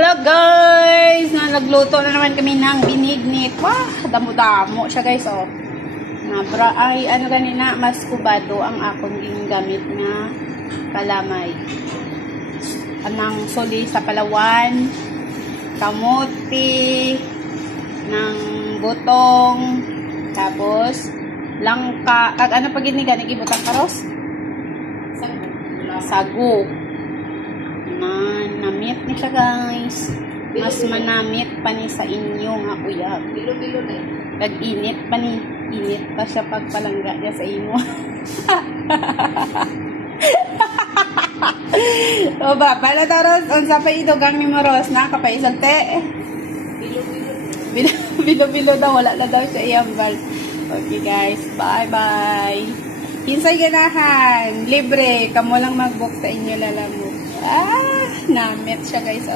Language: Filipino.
Hello guys! Nagluto na naman kami ng binignit. Wah! Damo-damo siya guys, oh. Ay, ano ganina, mas kubado ang akong ginagamit na kalamay. Anang soli sa Palawan, kamuti, ng butong, tapos langka, ano pag giniganig ibutang karos? Sago. Namit ni siya guys. Mas manamit pa ni sa inyo nga kuya. Bilo-bilo na eh. Pag-init pa ni. Init pa siya pagpalangga niya sa imo. O ba, pala taros, unsa pa idugang ni Moros na kapaisag te. Bilo-bilo. Bilo-bilo daw, wala na daw siya iyambal. Okay guys, bye-bye. Kinsay ganahan, libre, kamo lang mag-book sa inyo lalamog. Namit siya guys.